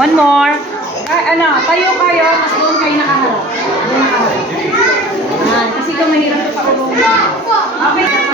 One more. Ay, tayo kayo, tapos doon kayo nakaharap. Doon nakaharap. Yan, kasi ikaw mahirap ito pa. Okay.